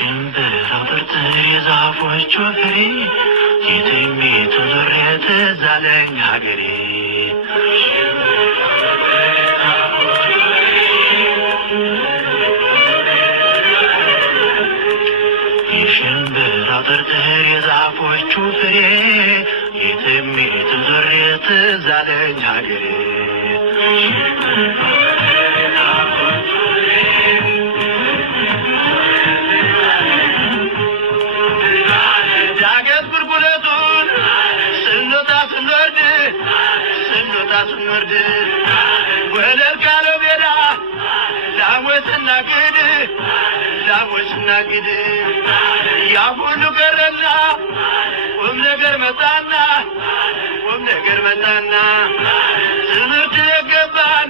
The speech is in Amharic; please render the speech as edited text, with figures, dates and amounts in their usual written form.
የሽምብራ ጥርጥር የዛፎቹ ፍሬ የትንቢቱ ዙሬ ትዝ አለኝ ሀገሬ የሽምብራ ጥርጥር የዛፎቹ ፍሬ የትንቢቱ ዙሬ ትዝ አለኝ ሀገሬ ስንወርድ ወለል ካለው ሜዳ ላሞች ስናግድ ያ ሁሉ ቀረና ቁም ነገር መጣና ትምህርት የገባን